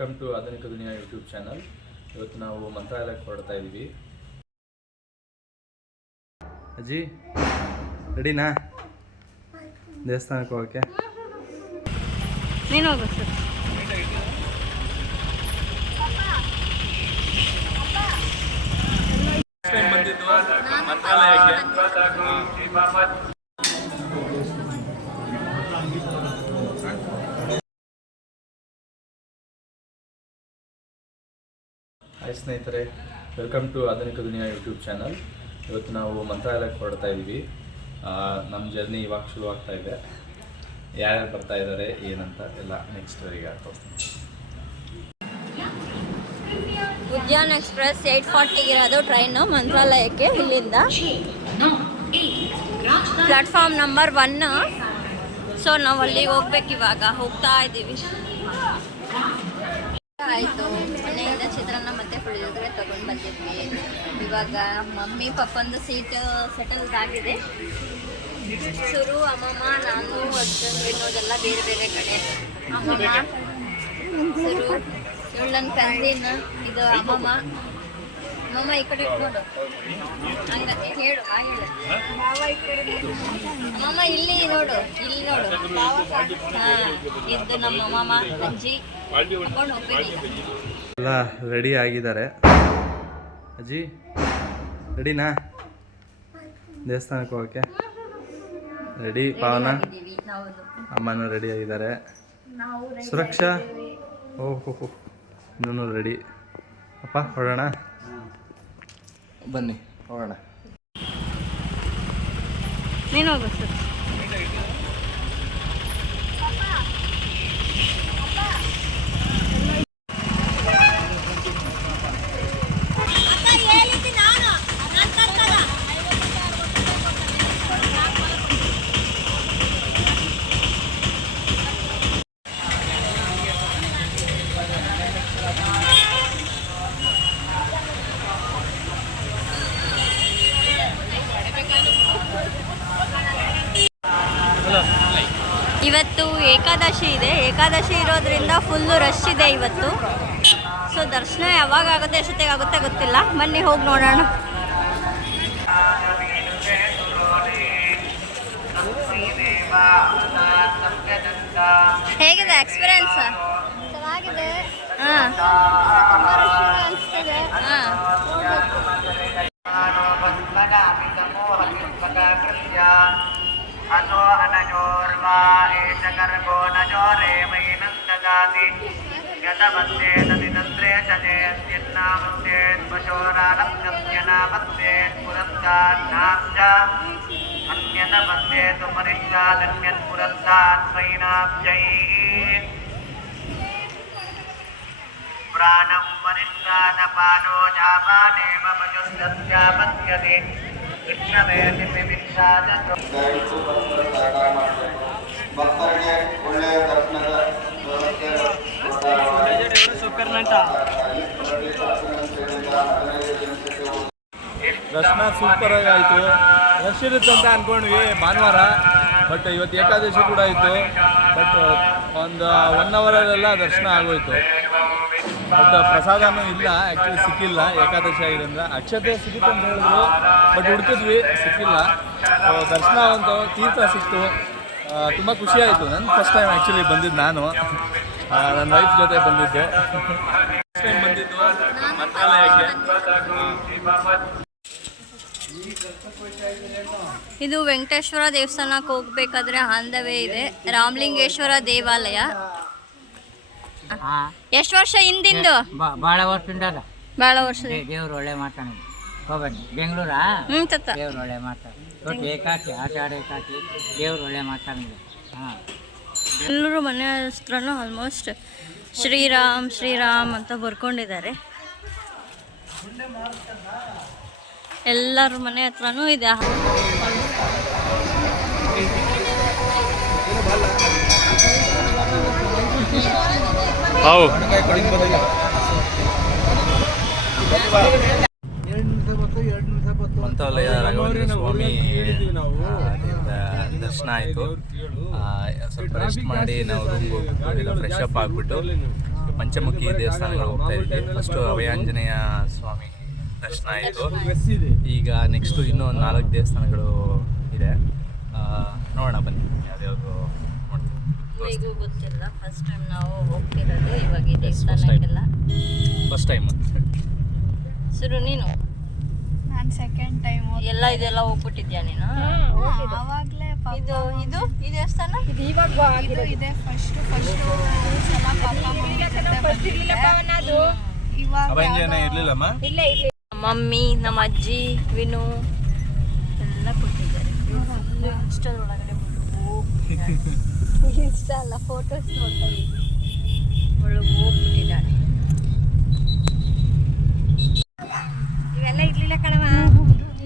Welcome to ಆಧುನಿಕ ದುನಿಯಾ YouTube channel ಇವತ್ತು ನಾವು ಮಂತ್ರಾಲಯಕ್ಕೆ ಹೊರಡ್ತಾ ಇದ್ದೀವಿ. ಅಜ್ಜಿ, ರೆಡಿನಾ? ದೇವಸ್ಥಾನಕ್ಕೆ ಹೋಗೋಕ್ಕೆ? ನೀನು ಹೋಗು ಸರ್. ಹಾಯ್ ಸ್ನೇಹಿತರೆ ವೆಲ್ಕಮ್ ಟು ಆಧುನಿಕ ದುನಿಯಾ ಯೂಟ್ಯೂಬ್ ಚಾನಲ್ ಇವತ್ತು ನಾವು ಮಂತ್ರಾಲಯಕ್ಕೆ ಹೊರಡ್ತಾ ಇದ್ದೀವಿ ನಮ್ಮ ಜರ್ನಿ ಇವಾಗ ಶುರು ಆಗ್ತಾ ಇದೆ. ಯಾರ್ಯಾರು ಬರ್ತಾ ಇದ್ದಾರೆ ಏನಂತ ಎಲ್ಲ ನೆಕ್ಸ್ಟ್ ಈಗ ತೋರಿಸ್ತೀನಿ. ಉದ್ಯಾನ್ ಎಕ್ಸ್ಪ್ರೆಸ್ ಏಯ್ಟ್ ಫಾರ್ಟಿಗಿರೋದು ಟ್ರೈನು ಮಂತ್ರಾಲಯಕ್ಕೆ, ಇಲ್ಲಿಂದ. ಪ್ಲಾಟ್ಫಾರ್ಮ್ ನಂಬರ್ ಒನ್ ಸೊ ನಾವು ಅಲ್ಲಿಗೆ ಹೋಗ್ಬೇಕು ಇವಾಗ. ಹೋಗ್ತಾ ಇದ್ದೀವಿ ಆಯಿತು. ಮನೆಯಿಂದ ಚಿತ್ರಾನ್ನ ಮತ್ತೆ ಪುಳಿಯೋಗರೆ ತಗೊಂಡು ಬಂದಿದ್ವಿ. ಇವಾಗ ಮಮ್ಮಿ ಪಪ್ಪಂದು ಸೀಟ್ ಸೆಟಲ್ ಆಗಿದೆ. ಸುರು ಅಮ್ಮಮ್ಮ, ನಾನು ಅರ್ಜುನ್ ಇನ್ನೋದೆಲ್ಲ ಬೇರೆ ಬೇರೆ ಕಡೆ. ಅಮ್ಮಮ್ಮ ಸುರು ಇವಳು ನನ್ನ ಇದು ಅಮ್ಮಮ್ಮ. ಅಮ್ಮಮ್ಮ ಈ ಕಡೆ ನೋಡು ಹಂಗತ್ತೆ ಹೇಳು ಆ ಹೇಳು. ಅಮ್ಮಮ್ಮ ಇಲ್ಲಿ ನೋಡು ಇಲ್ಲಿ ನೋಡು. ಹಾ ಇದು ನಮ್ಮ ಮಾಮ ಅಜ್ಜಿ. ಹೋಗ್ಬೇಕು. ಎಲ್ಲ ರೆಡಿ ಆಗಿದ್ದಾರೆ. ಅಜ್ಜಿ ರೆಡಿನಾ ದೇವಸ್ಥಾನಕ್ಕೆ ಹೋಗೋಕ್ಕೆ? ರೆಡಿ ಪಾವನ? ಅಮ್ಮನ ನಾವು ಅಮ್ಮನೂ ರೆಡಿ ಆಗಿದ್ದಾರೆ. ಸುರಕ್ಷಾ? ಓಹೋ ಇನ್ನೂ ರೆಡಿ ಅಪ್ಪ ಹೊರಡೋಣ? ಬನ್ನಿ ಹೋಗೋಣ. ನೀನು ಹೋಗು ಸರ್. ಏಕಾದಶಿ ಇರೋದ್ರಿಂದ ಫುಲ್ಲು ರಶ್ ಇದೆ ಇವತ್ತು. ಸೊ ದರ್ಶನ ಯಾವಾಗ ಆಗುತ್ತೆ ಎಷ್ಟೊತ್ತಿಗೆ ಆಗುತ್ತೆ ಗೊತ್ತಿಲ್ಲ. ಬನ್ನಿ ಹೋಗಿ ನೋಡೋಣ. ಹೇಗಿದೆ ಎಕ್ಸ್ಪೀರಿಯನ್ಸ್ ಚೆನ್ನಾಗಿದೆ. ಹಾಂ. अन्यतवन्दे तु परिष्टादन्यत् पुरस्तात् स्वैनाब्जैः प्राणं परिष्टादपानो जापानेव पशुस्तस्यापत्यते कृष्णवेति विविक्तादतो ಭಕ್ತರಿಗೆ ಒಳ್ಳೆಯ ದರ್ಶನದ ದರ್ಶನ ಸೂಪರ್ ಆಗಿ ಆಯಿತು ರಶ್ ಇರುತ್ತೆ ಅಂತ ಅಂದ್ಕೊಂಡ್ವಿ ಭಾನುವಾರ. ಬಟ್ ಇವತ್ತು ಏಕಾದಶಿ ಕೂಡ ಇತ್ತು. ಬಟ್ ಒಂದು ಒನ್ ಅವರಲ್ಲೆಲ್ಲ ದರ್ಶನ ಆಗೋಯ್ತು. ಬಟ್ ಪ್ರಸಾದನೂ ಇಲ್ಲ. ಆ್ಯಕ್ಚುಲಿ ಸಿಕ್ಕಿಲ್ಲ. ಏಕಾದಶಿ ಆಗಿದ್ದರಿಂದ ಅಕ್ಷತೆ ಸಿಗುತ್ತೆ ಅಂತ ಹೇಳಿದ್ರು. ಬಟ್ ಹುಡುಕಿದ್ವಿ. ಸಿಕ್ಕಿಲ್ಲ. ದರ್ಶನ ಒಂದು ತೀರ್ಥ ಸಿಕ್ತು. ತುಂಬ ಖುಷಿ ಆಯಿತು. ನನ್ನ ಫಸ್ಟ್ ಟೈಮ್ ಆ್ಯಕ್ಚುಲಿ ಬಂದಿದ್ದು ನಾನು. ನನ್ನ ವೈಫ್ ಜೊತೆ ಬಂದಿದ್ದೆ. ಫಸ್ಟ್ ಟೈಮ್ ಬಂದಿದ್ದು. ಮಂತ್ರಾಲಯಕ್ಕೆ ಇದು ವೆಂಕಟೇಶ್ವರ ದೇವಸ್ಥಾನಕ್ಕೆ ಹೋಗ್ಬೇಕಾದ್ರೆ ಆನ್ ದ ವೇ ಇದೆ. ರಾಮಲಿಂಗೇಶ್ವರ ದೇವಾಲಯ. ಎಷ್ಟು ವರ್ಷ ಹಿಂದಿಂದು? ಬಹಳ ವರ್ಷ ವರ್ಷದಿಂದ ಅದ. ವರ್ಷ ದೇವ್ರು ಒಳ್ಳೆ ಹೋಗ್ಬನ್ನಿ ಬೆಂಗಳೂರಾ? ಹ್ಞೂ ತತ್ತ ದೇವ್ರು ಒಳ್ಳೆ ಮಾತಾಡಿ. ಏಕಾಕಿ ಏಕಾಚಿ ದೇವ್ರು ಒಳ್ಳೆ ಹಾಂ. ಎಲ್ಲರೂ ಮನೆ ಹತ್ರನೂ ಆಲ್ಮೋಸ್ಟ್ ಶ್ರೀರಾಮ್ ಶ್ರೀರಾಮ್ ಅಂತ ಬರ್ಕೊಂಡಿದ್ದಾರೆ. ಎಲ್ಲರ ಮನೆ ಹತ್ರನೂ ಇದೆ. ಮಂತ್ರಾಲಯ ರಾಘವೇಂದ್ರ ಸ್ವಾಮಿ ದರ್ಶನ ಆಯಿತು. ಸ್ವಲ್ಪ ರೆಸ್ಟ್ ಮಾಡಿ ನಾವು ರೂಮ್ಗೆ ಫ್ರೆಶ್ ಅಪ್ ಆಗಿಬಿಟ್ಟು ಪಂಚಮುಖಿ ದೇವಸ್ಥಾನಗಳು ಹೋಗ್ತಾ ಇದ್ವಿ. ಫಸ್ಟು ಅಭಯಾಂಜನೇಯ ಸ್ವಾಮಿ ದರ್ಶನ ಆಯಿತು. ಈಗ ನೆಕ್ಸ್ಟು ಇನ್ನೂ ಒಂದು ನಾಲ್ಕು ದೇವಸ್ಥಾನಗಳು ಇದೆ. ನೋಡೋಣ ಬನ್ನಿ. ಯಾವ್ಯಾವುದು ನೋಡ್ತೀವಿ ಗೊತ್ತಿಲ್ಲ. ಫಸ್ಟ್ ಟೈಮ್ ನಾವು ಹೋಗ್ತಿರೋದು ಇವಾಗ ಈ ದೇವಸ್ಥಾನಕ್ಕೆಲ್ಲ. ಫಸ್ಟ್ ಟೈಮ್ ಸುರು ನೀನು? ನಾನು ಸೆಕೆಂಡ್ ಟೈಮ್ ಎಲ್ಲ ಇದೆಲ್ಲ ಹೋಗ್ಬಿಟ್ಟಿದ್ಯಾ ನೀನು? ಅವಾಗಲೇ ಇದು ಇದು? ಈ ದೇವಸ್ಥಾನ? ಇದು ಇದೆ ಫಸ್ಟ್ ಫಸ್ಟ್ ಸಲ. ಇವಾಗ ಇಲ್ಲ ಇರಲಿಲ್ಲಮ್ಮ ಮಮ್ಮಿ ನಮ್ಮ ಅಜ್ಜಿ ವಿನು ಎಲ್ಲ ಕೊಟ್ಟಿದ್ದಾರೆ. ಇನ್ಸ್ಟಾದ ಇನ್ಸ್ಟಾ ಅಲ್ಲ ಫೋಟೋಸ್ ನೋಡ್ತಾ ಇದ್ದೀನಿ. ಒಳಗೆ ಹೋಗ್ಬಿಟ್ಟಿದ್ದಾಳೆ. ಇವೆಲ್ಲ ಇರ್ಲಿಲ್ಲ ಕಣವ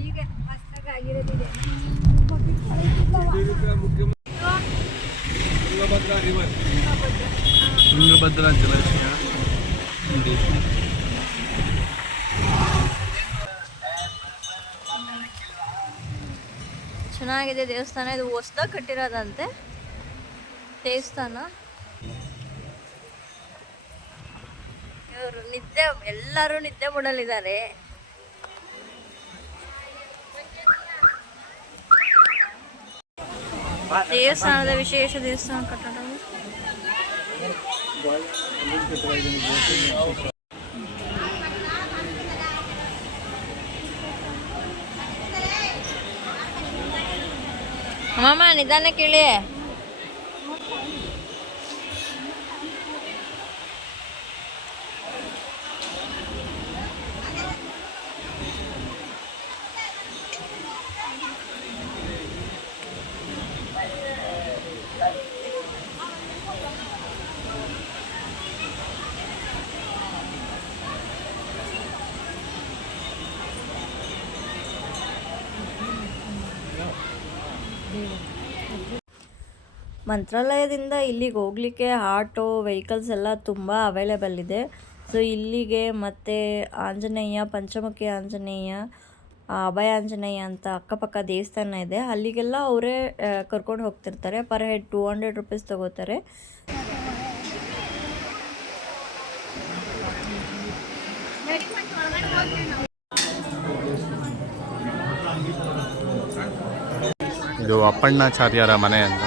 ಈಗ ಹೊಸ್ದಾಗಿ ಆಗಿರೋದಿದೆ. ತುಂಗಭದ್ರಾ ಜಲಾಶಯ. ಚೆನ್ನಾಗಿದೆ ದೇವಸ್ಥಾನ, ಇದು ಹೊಸ್ದಾಗಿ ಕಟ್ಟಿರೋದಂತೆ. ದೇವಸ್ಥಾನ. ಇವರು ನಿದ್ದೆ ಎಲ್ಲರೂ ನಿದ್ದೆ ಮೂಡಲಿದ್ದಾರೆ. ದೇವಸ್ಥಾನದ ವಿಶೇಷ ದೇವಸ್ಥಾನ ಕಟ್ಟಡ ಮಾಮ ನಿಧಾನ ಕೇಳಿ. ಮಂತ್ರಾಲಯದಿಂದ ಇಲ್ಲಿಗೆ ಹೋಗ್ಲಿಕ್ಕೆ ಆಟೋ, ವೆಹಿಕಲ್ಸ್ ಎಲ್ಲ ತುಂಬ ಅವೈಲೇಬಲ್ ಇದೆ. ಸೊ ಇಲ್ಲಿಗೆ ಮತ್ತು ಆಂಜನೇಯ, ಪಂಚಮುಖಿ ಆಂಜನೇಯ ಅಭಯ ಆಂಜನೇಯ ಅಂತ ಅಕ್ಕಪಕ್ಕ ದೇವಸ್ಥಾನ ಇದೆ. ಅಲ್ಲಿಗೆಲ್ಲ ಅವರೇ ಕರ್ಕೊಂಡು ಹೋಗ್ತಿರ್ತಾರೆ. Per head two hundred rupees ತಗೋತಾರೆ. ಇದು ಅಪ್ಪಣ್ಣಾಚಾರ್ಯರ ಮನೆ ಅಂತ.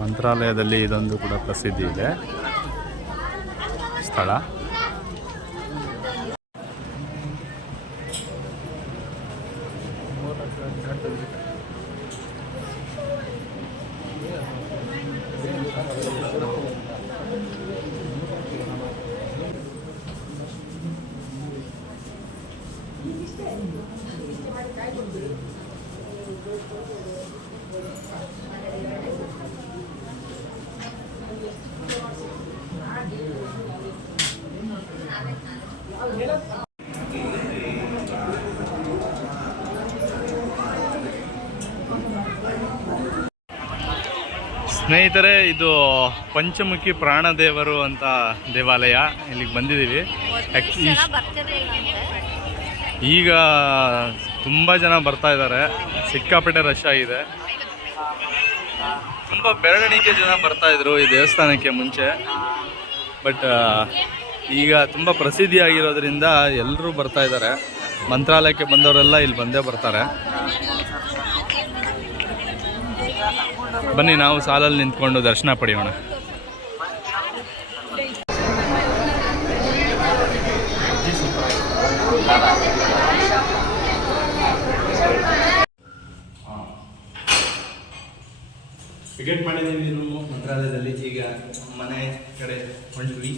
ಮಂತ್ರಾಲಯದಲ್ಲಿ ಇದೊಂದು ಕೂಡ ಪ್ರಸಿದ್ಧಿ ಇದೆ. ಸ್ಥಳ. ಸ್ನೇಹಿತರೆ ಇದು ಪಂಚಮುಖಿ ಪ್ರಾಣದೇವರು ಅಂತ ದೇವಾಲಯ ಇಲ್ಲಿಗೆ ಬಂದಿದ್ದೀವಿ. ಈಗ ತುಂಬ ಜನ ಬರ್ತಾ ಇದ್ದಾರೆ. ಸಿಕ್ಕಾಪಟ್ಟೆ ರಶ್ ಆಗಿದೆ. ತುಂಬ ಬೆರಳಿಕೆ ಜನ ಬರ್ತಾ ಇದ್ರು ಈ ದೇವಸ್ಥಾನಕ್ಕೆ ಮುಂಚೆ. ಬಟ್ ಈಗ ತುಂಬ ಪ್ರಸಿದ್ಧಿ ಆಗಿರೋದ್ರಿಂದ ಎಲ್ಲರೂ ಬರ್ತಾ ಇದ್ದಾರೆ. ಮಂತ್ರಾಲಯಕ್ಕೆ ಬಂದವರೆಲ್ಲ ಇಲ್ಲಿ ಬಂದೇ ಬರ್ತಾರೆ. ಬನ್ನಿ, ನಾವು ಸಾಲಲ್ಲಿ ನಿಂತ್ಕೊಂಡು ದರ್ಶನ ಪಡೆಯೋಣ. ಟಿಕೆಟ್ ಮಾಡಿದ್ದೀವಿ ಮಂತ್ರಾಲಯದಲ್ಲಿ ಈಗ ಮನೆ ಕಡೆ ಹೊಂಟ್ವಿ.